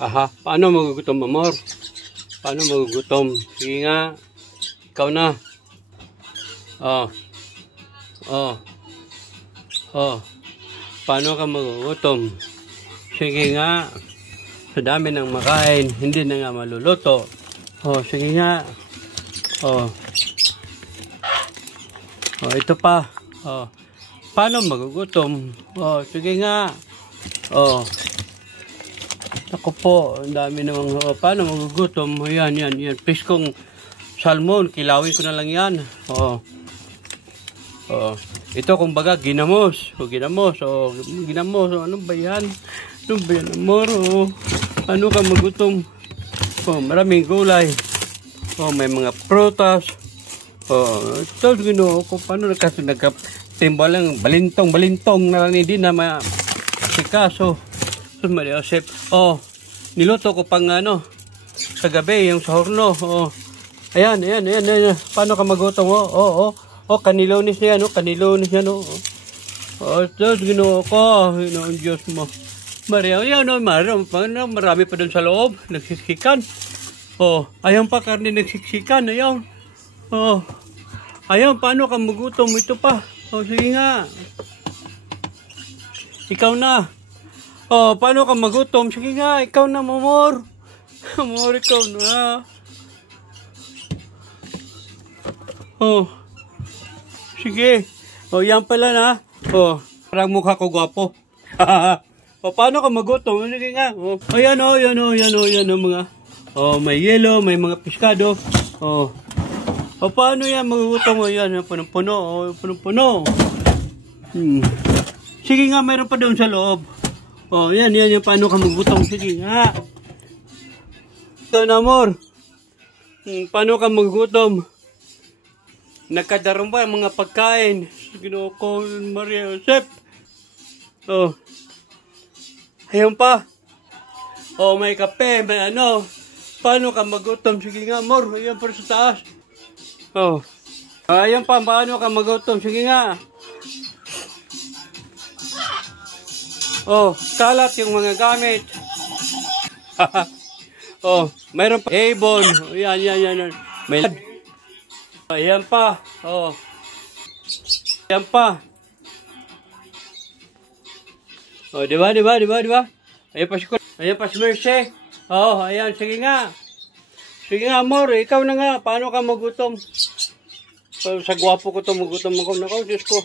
Aha, paano magugutom, amor? Paano magugutom? Sige nga. Ikaw na. Oh. Oh. Oh. Paano ka magugutom? Sige nga. Sa dami ng makain, hindi na nga maluluto. Oh, sige nga. Oh. Oh, ito pa. Oh. Paano magugutom? Oh, sige nga. Oh. Ako po, ang dami namang, paano magugutom? Yan. Fish kong salmon, kilawin ko na lang yan. Ito kumbaga, ginamos. Ginamos. Ano ba yan? Ano ba yan, amor? Ano ka magutom? Maraming gulay. May mga prutas. Ito, ginoo ko, paano nagkatimba lang, balintong na lang, hindi na masikaso. Mariosep. Niluto ko pang sa gabi, yung sa horno. Ayan. Paano ka magutom? Kanilonis niya, kanilonis niya, Diyos, ginoo ko. Ang Diyos mo. Maria, marami pa doon sa loob. Nagsiksikan. Ayan pa, karne nagsiksikan. Ayan. Ayan, paano ka magutom? Ito pa. Sige nga. Ikaw na. Paano ka magutom? Sige nga, ikaw na, amor. Amor, ikaw na. Sige. Yan pala na. Parang mukha ko gwapo. Paano ka magutom? Sige nga. Yan mga. May yelo, may mga piskado. Paano yan magugutom? Yan, punong-puno. Sige nga, mayroon pa doon sa loob. Yan, paano ka magutom? Sige nga. Ito na, amor. Paano ka magutom? Nagkadaroon ba ang mga pagkain? Ginoo ko, Maria Josep. Ayun pa. May kape, may ano. Paano ka magutom? Sige nga, amor. Ayan pa sa taas. Ayan pa, paano ka magutom? Sige nga. Kalat yung mga gamit. Mayroon pa. Avon. Yan. May. Ayan pa. Ayan pa. Diba? Ayan pa si Mercy. Ayan. Sige nga. Sige nga, amor. Ikaw na nga. Paano ka magutom? Sa gwapo ko ito, magutom ako. Nakaw, Diyos ko.